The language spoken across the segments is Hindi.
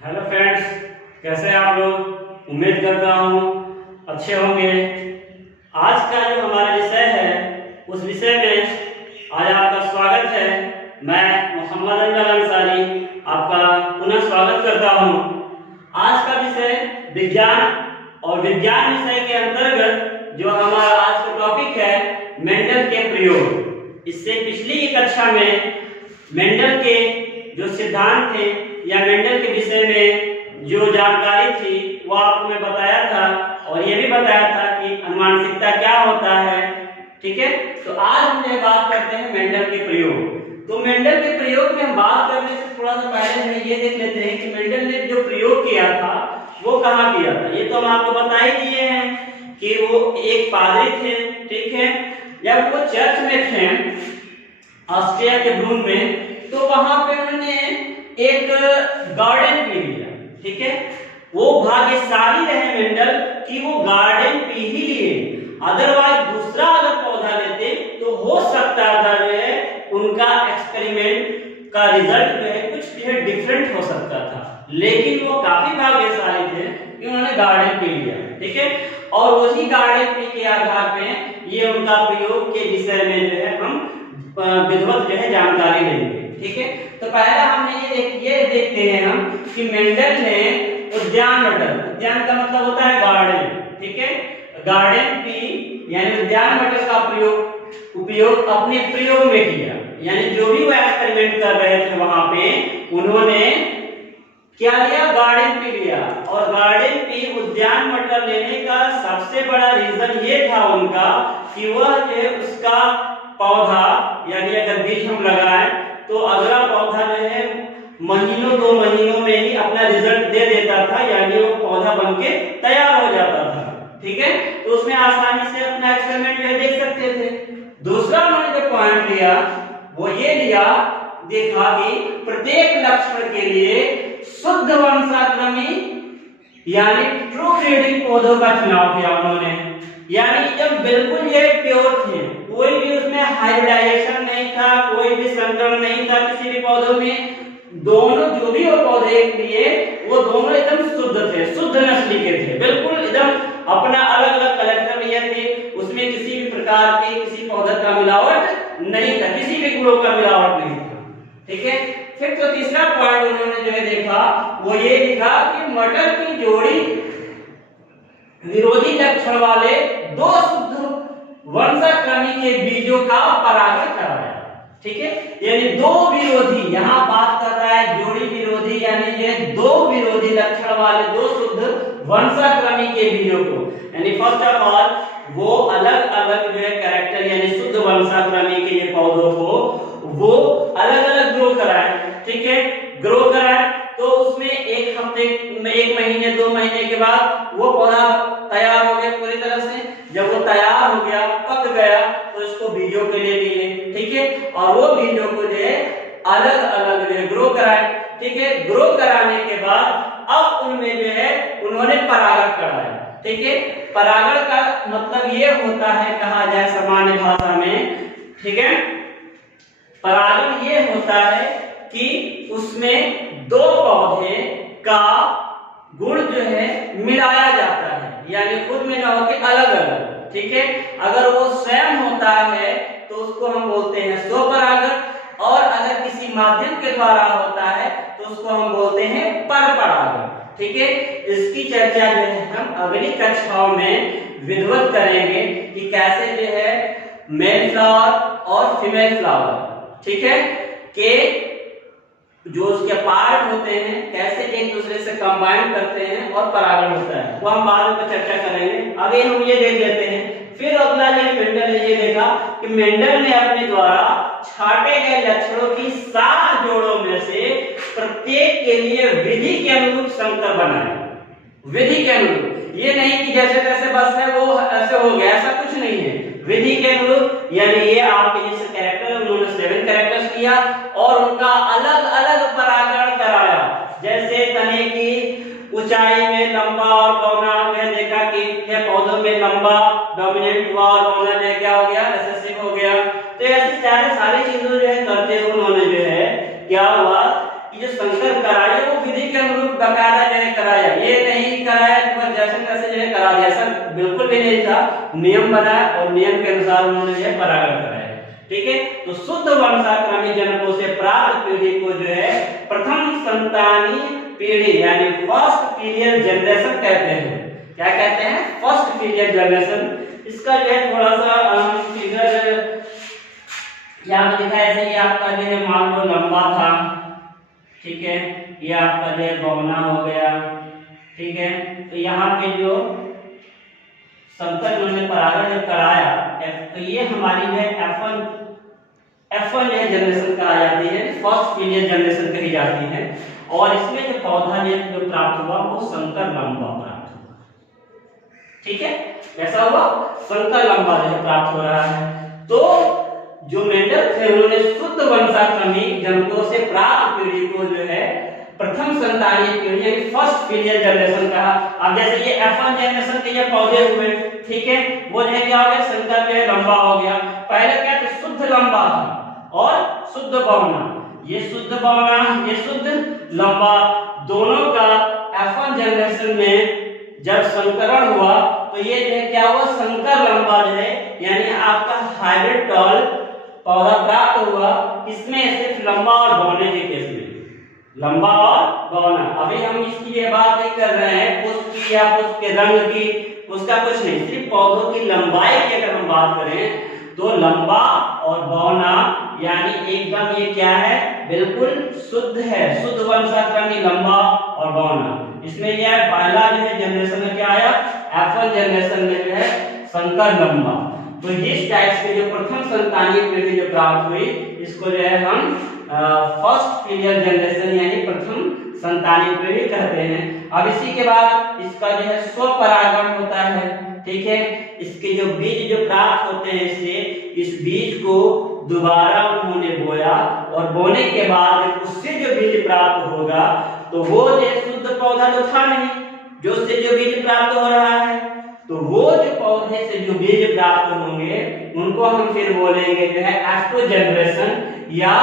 हेलो फ्रेंड्स, कैसे हैं आप लोग। उम्मीद करता हूँ अच्छे होंगे। आज का जो हमारा विषय है उस विषय में आज आपका स्वागत है। मैं मोहम्मद अनवर अंसारी आपका पुनः स्वागत करता हूँ। आज का विषय विज्ञान और विज्ञान विषय के अंतर्गत जो हमारा आज का टॉपिक है मेंडल के प्रयोग। इससे पिछली की कक्षा में मेंडल के जो सिद्धांत थे या मेंडल के विषय में जो जानकारी थी वो आपको मैं बताया था और ये भी बताया था कि अनुवांशिकता क्या होता है। ठीक है, तो आज हम ये बात करते हैं मेंडल के प्रयोग। तो मेंडल के प्रयोग में हम बात करने से थोड़ा सा पहले हम ये देख लेते हैं कि मेंडल ने जो प्रयोग किया था वो कहाँ किया था। ये तो हम आपको बता ही दिए हैं कि वो एक पादरी थे। ठीक है, जब वो चर्च में थे ऑस्ट्रिया के ब्रून में, तो वहां पे उन्होंने एक गार्डन पी लिया। ठीक है, वो भाग्यशाली रहे मेंडल कि वो गार्डन पी ही लिए। अदरवाइज दूसरा अगर पौधा लेते तो हो सकता था जो है उनका एक्सपेरिमेंट का रिजल्ट जो है कुछ जो है डिफरेंट हो सकता था, लेकिन वो काफी भाग्यशाली थे कि उन्होंने गार्डन पी लिया। ठीक है, और उसी गार्डन पी के आधार पे ये उनका प्रयोग के विषय में जो है हम विधिवत जो है जानकारी लेंगे। ठीक है, तो पहला हमने ये देखते हैं हम कि मेंडल ने उद्यान उद्यान का मतलब होता है गार्डन। ठीक है, गार्डन पी यानी उद्यान मटर का उपयोग अपने प्रयोग में किया। यानी जो भी वो एक्सपेरिमेंट कर रहे थे वहां पे उन्होंने क्या लिया, गार्डन पी लिया। और गार्डन पी उद्यान मटर लेने का सबसे बड़ा रीजन ये था उनका कि वह जो उसका पौधा यानी अगर बीज हम लगाएं तो अगला पौधा जो है महीनों 2 महीनों में ही अपना रिजल्ट दे देता था, यानी वो पौधा बनके तैयार हो जाता था। ठीक है, तो उसमें आसानी से अपना एक्सपेरिमेंट जो देख सकते थे। दूसरा उन्होंने जो पॉइंट लिया वो ये लिया, देखा कि प्रत्येक लक्षण के लिए शुद्ध वंशाक्रमी यानी ट्रू ब्रीडिंग पौधों का चुनाव किया उन्होंने। यानी जब बिल्कुल ये प्योर थे, कोई भी उसमें हाइब्रिडाइजेशन नहीं था, कोई भी संकरण नहीं था किसी भी पौधों में। दोनों जो भी वो पौधे लिए वो दोनों एकदम शुद्ध थे, शुद्ध नस्ली के थे, बिल्कुल एकदम अपना अलग अलग कलेक्टर लिए थे। उसमें किसी भी प्रकार के किसी पौधे का मिलावट नहीं था, किसी भी गुणों का मिलावट नहीं था। ठीक है, फिर तो तीसरा पॉइंट उन्होंने जो है देखा वो ये लिखा कि मटर की जोड़ी विरोधी लक्षण वाले 2 शुद्ध वंशाक्रमी के बीजों का परागण कराया। ठीक है, यानी 2 विरोधी, यहाँ बात कर रहा है जोड़ी विरोधी, यानी ये 2 विरोधी लक्षण वाले 2 शुद्ध वंशाक्रमी के बीजों को, यानी फर्स्ट ऑफ ऑल वो अलग अलग जो है कैरेक्टर यानी शुद्ध वंशाक्रमी के ये पौधों को वो अलग अलग ग्रो कराए। ठीक है, ग्रो कराए तो उसमें 1 हफ्ते 1 महीने 2 महीने के बाद वो पौधा तैयार हो गया पूरी तरह से। जब वो तैयार हो गया, पक गया, तो इसको बीजों के लिए लिए। ठीक है, और वो बीजों को जो है अलग अलग जो है ग्रो कराए। ठीक है, ग्रो कराने के बाद अब उनमें जो है उन्होंने परागण कराया। ठीक है, परागण का मतलब ये होता है, कहा जाए सामान्य भाषा में, ठीक है, परागण ये होता है कि उसमें 2 पौधे का गुण जो है मिलाया जाता है, यानी खुद में ना होके अलग अलग। ठीक है, अगर वो स्वयं होता है तो उसको हम बोलते हैं स्वपरागण, और अगर किसी माध्यम के द्वारा होता है तो उसको हम बोलते हैं परपरागण। ठीक है, इसकी चर्चा जो है हम अगली कक्षाओं में विधिवत करेंगे कि कैसे जो है मेल फ्लावर और फीमेल फ्लावर, ठीक है, के जो उसके पार्ट होते हैं कैसे एक दूसरे से कंबाइन करते हैं और परागण होता है, वो हम बाद में चर्चा करेंगे। अभी हम ये देख लेते हैं। फिर अगला जो मेंडल ने ये देखा कि मेंडल ने अपने द्वारा छांटे गए लक्षणों की 7 जोड़ों में से प्रत्येक के लिए विधि के अनुरूप संकर बनाए। विधि के अनुरूप, ये नहीं कि जैसे तैसे बस है वो ऐसे हो गया, ऐसा कुछ नहीं है। विधि के अनुरूप यानी ये आपके जैसे कैरेक्टर उन्होंने 7 कैरेक्टर्स किया और उनका अलग अलग परागण कराया। जैसे तने की ऊंचाई में लंबा और बौना में देखा कि पौधों में लंबा डोमिनेंट हुआ और बौना क्या हो गया, रिसेसिव हो गया। तो ऐसे सारी चीजों जो है करते हुए उन्होंने जो है क्या हुआ कि जो संकर कराई वो विधि के अनुरूप बकायदा जो है कराया, ये नहीं कराया कि बस जैसे तैसे जो है करा दिया, ऐसा बिल्कुल भी नहीं था। नियम बनाया और नियम के अनुसार उन्होंने जो है परागण कराया। ठीक है, तो शुद्ध वंशाक्रमी जनकों से प्राप्त पीढ़ी को जो है प्रथम संतानी पीढ़ी यानी फर्स्ट पीरियड जनरेशन कहते हैं। क्या कहते हैं? First period generation. इसका जो है थोड़ा सा फिगर यहाँ पे लिखा है, जैसे ये आपका जो है मान लो लंबा था, ठीक है, ये आपका जो है बौना हो गया, ठीक है, तो यहाँ पे जो संकर उन्होंने परागण जब कराया तो ये हमारी जो है F1 जो है जनरेशन कहा जाती है, फर्स्ट पीरियड जनरेशन कही जाती है। और इसमें जो पौधा जो प्राप्त हुआ वो संकर लंबा प्राप्त हुआ। ठीक है, कैसा हुआ? संकर लंबा जो है प्राप्त हो रहा है। तो जो मेंडल थे उन्होंने शुद्ध वंशाक्रमी जनकों से प्राप्त पीढ़ी को जो है प्रथम संतानीय पीढ़ी यानी फर्स्ट पीरियड जनरेशन कहा। अब जैसे ये F1 जनरेशन के ये पौधे हुए, ठीक है, वो जो क्या हो गया? संकर जो है लंबा हो गया। पहले क्या था? शुद्ध लंबा था और शुद्ध बौना। ये शुद्ध बौना, ये शुद्ध लंबा, दोनों का F1 जनरेशन में जब संकरण हुआ तो ये जो है क्या हुआ? संकर लंबा जो है यानी आपका हाइब्रिड टॉल पौधा प्राप्त हुआ। इसमें सिर्फ लंबा और बौने के केस में, लंबा और बौना। अभी हम इसकी ये बात नहीं कर रहे हैं पुष्प की या पुष्प के रंग की, उसका कुछ नहीं, सिर्फ पौधों की लंबाई की अगर हम बात करें तो लंबा और बौना यानी एकदम ये क्या है? बिल्कुल शुद्ध है, शुद्ध वंशाक्रमी लंबा और बौना। इसमें यह पहला जो है जनरेशन में क्या आया? F1 जनरेशन में जो है संकर लंबा। तो इस टाइप के जो प्रथम संतानीय पीढ़ी जो प्राप्त हुई इसको जो है हम फर्स्ट पीरियड जनरेशन यानी प्रथम संतानीय पीढ़ी कहते हैं। अब इसी के बाद इसका जो है स्वपरागण होता है। ठीक है, इसके जो बीज जो प्राप्त होते हैं इससे, इस बीज को दोबारा उन्होंने बोया और बोने के बाद उससे जो बीज प्राप्त होगा तो वो जो शुद्ध पौधा तो था नहीं, जो उससे जो बीज प्राप्त हो रहा है, तो वो जो पौधे से जो बीज प्राप्त होंगे उनको हम फिर बोलेंगे जो है F2 जनरेशन या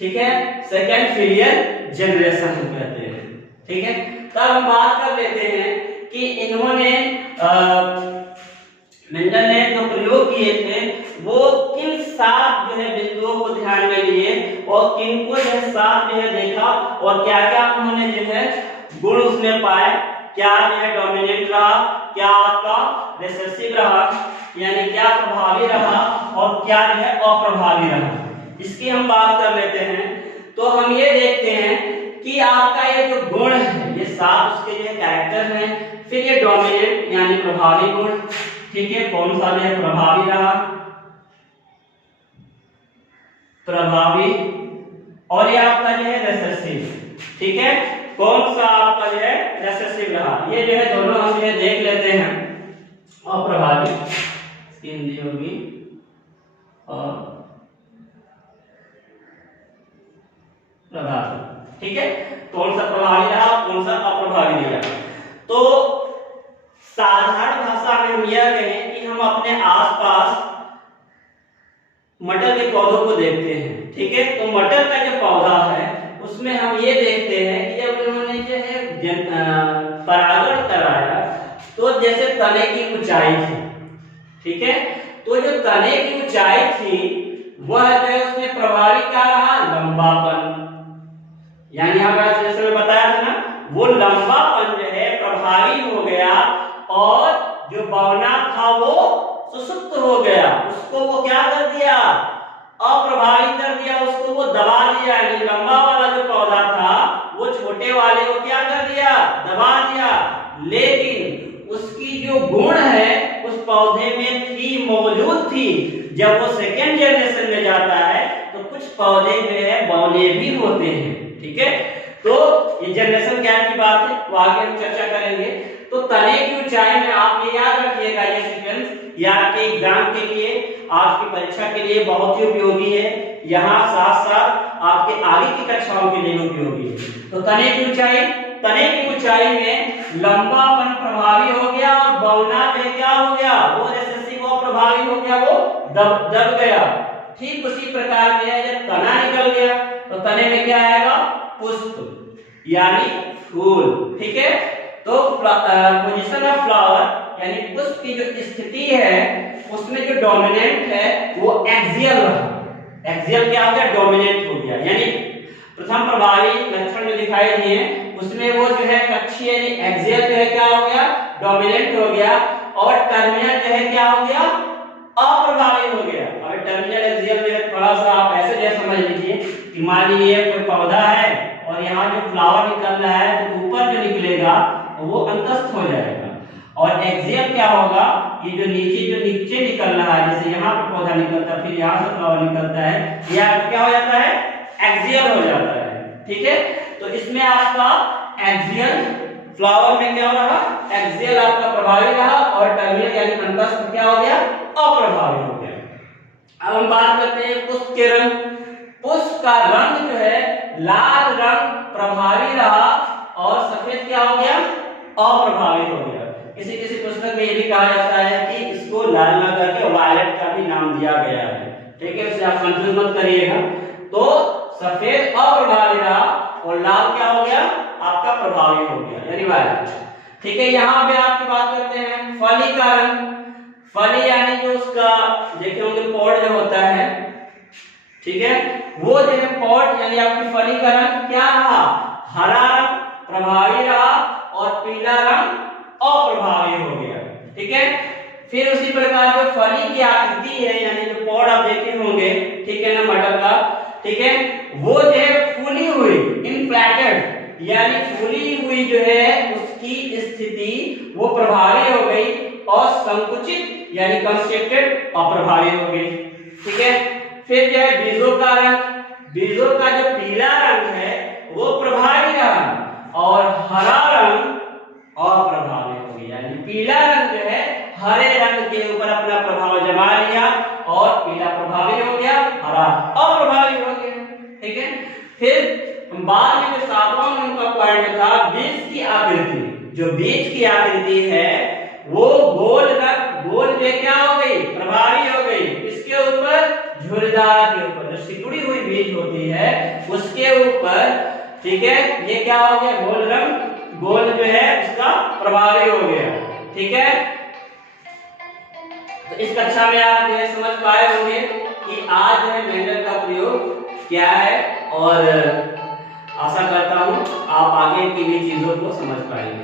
ठीक है सेकेंड पीरियड जनरेशन हम कहते हैं। ठीक है, तब हम बात कर लेते हैं कि इन्होंने मेंडल ने जो प्रयोग किए थे वो किन 7 जो है बिंदुओं को ध्यान में लिए और किनको जो है 7 जो है देखा और क्या क्या उन्होंने जो है गुण उसमें पाए, क्या जो है डोमिनेंट रहा, क्या आपका रिसेसिव रहा यानी क्या प्रभावी रहा और क्या जो है अप्रभावी रहा, इसकी हम बात कर लेते हैं। तो हम ये देखते हैं कि आपका ये जो गुण है ये 7 उसके जो कैरेक्टर हैं, फिर ये डोमिनेंट यानी प्रभावी गुण, ठीक है, कौन सा जो है प्रभावी रहा, प्रभावी, और ये आपका जो है रिसेसिव, ठीक है, कौन सा आपका जो है रिसेसिव रहा, ये जो है दोनों हम जो है देख लेते हैं। अप्रभावी इसकी हिंदी होगी और प्रभावी, ठीक है, कौन सा प्रभावी रहा कौन सा अप्रभावी रहा। तो साधारण भाषा में हम यह कहें कि हम अपने आसपास मटर के पौधों को देखते हैं, ठीक है, तो मटर का जो पौधा है उसमें हम ये देखते हैं कि जब उन्होंने जो है परागण कराया तो जैसे तने की ऊंचाई थी, ठीक है, तो जो तने की ऊंचाई थी वह जो है उसमें प्रभावी क्या रहा, लंबापन, यानी यहाँ जैसे मैं बताया था ना वो लंबापन जो है प्रभावी हो गया और जो बौना था वो सुसुप्त हो गया, उसको वो क्या कर दिया, अप्रभावी कर दिया, उसको वो दबा दिया, यानी लंबा वाला जो पौधा था वो छोटे वाले को क्या कर दिया, दबा दिया, लेकिन उसकी जो गुण है उस पौधे में थी, मौजूद थी। जब वो सेकेंड जनरेशन में जाता है तो कुछ पौधे जो है बौने भी होते हैं, ठीक है, तो ये जनरेशन गैप की बात है, वो आगे हम चर्चा करेंगे। तो तने की ऊंचाई में आप ये याद रखिएगा, ये सीक्वेंस ये आपके एग्जाम के लिए, आपकी परीक्षा के लिए बहुत ही उपयोगी है, यहाँ साथ साथ आपके आगे की कक्षाओं के लिए उपयोगी है। तो तने की ऊंचाई में लंबापन प्रभावी हो गया और बौना में क्या हो गया, वो रिसेसिव और प्रभावी हो गया, वो दब गया। ठीक उसी प्रकार में जब तना निकल गया तो तने में क्या आएगा, पुष्प, यानी फूल। ठीक है, तो पोजीशन ऑफ फ्लावर यानी पुष्प की जो स्थिति है उसमें जो डोमिनेंट है वो एक्सियल रहा। एक्सियल क्या हो गया? डोमिनेंट हो गया। यानी प्रथम प्रभावी लक्षण जो दिखाई दिए उसमें वो जो है कक्षीय यानी एक्सियल जो है क्या हो गया? डोमिनेंट हो गया। और टर्मिनल जो है क्या हो गया? अप्रभावी हो गया। और टर्मिनल एक्सियल में थोड़ा सा आप ऐसे जैसे समझ लीजिए कि मान लीजिए कोई पौधा है और यहाँ जो फ्लावर निकल रहा है तो ऊपर जो निकलेगा वो अंतस्थ हो जाएगा। और एक्सियल क्या होगा? ये जो नीचे निकल रहा है, जैसे यहाँ पे पौधा निकलता है फिर यहाँ से फ्लावर निकलता है, यह क्या हो जाता है? एक्सियल हो जाता है। ठीक है, तो इसमें आपका एक्सियल फ्लावर में क्या हो रहा? एक्सियल आपका प्रभावी रहा और टर्मिनल यानी अंतस्थ क्या हो गया? अप्रभावी हो गया। अब हम बात करते हैं पुष्प के रंग। पुष्प का रंग जो है लाल रंग प्रभावी रहा और सफेद क्या हो गया? अप्रभावी हो गया। किसी किसी पुस्तक में ये भी कहा जाता है कि इसको लाल ना करके वायलेट का भी नाम दिया गया है। ठीक है, इससे आप कंफ्यूज मत करिएगा। तो सफेद अप्रभावी रहा और लाल क्या हो गया? आपका प्रभावी हो गया यानी वायलेट। ठीक है, यहाँ पे आपकी बात करते हैं फली का रंग। फली यानी जो उसका देखे होंगे पॉड जो होता है, ठीक है, वो जो है पॉड यानी आपकी फली का रंग क्या रहा? हरा रंग प्रभावी रहा और पीला रंग अप्रभावी हो गया। ठीक है, फिर उसी प्रकार जो फली की आकृति है यानी जो पॉड आप देखे होंगे, ठीक है ना, मटर का, ठीक है, वो जो है फूली हुई इनफ्लेटेड यानी फूली हुई जो है उसकी स्थिति वो प्रभावी हो गई और संकुचित यानी कंस्ट्रिक्टेड अप्रभावी हो गई। ठीक है, फिर जो है बीजों का रंग, बीजों का जो पीला रंग है वो प्रभावी रहा और हरा रंग अप्रभावी हो गया। यानी पीला रंग जो है हरे रंग के ऊपर अपना प्रभाव जमा लिया और पीला प्रभावी हो गया, हरा अप्रभावी हो गया। ठीक है, फिर बाद में जो 7वां नंबर पॉइंट था बीज की आकृति। जो बीज की आकृति है वो गोल रंग, गोल जो क्या हो गई? प्रभावी हो गई। इसके ऊपर झुर्रीदार के ऊपर जो सिकुड़ी हुई बीज होती है उसके ऊपर, ठीक है, ये क्या हो गया? गोल रंग, गोल जो है उसका प्रभावी हो गया। ठीक है, तो इस कक्षा में आप ये समझ पाए होंगे कि आज जो है मेंडल का प्रयोग क्या है और आशा करता हूं आप आगे की भी चीजों को समझ पाएंगे।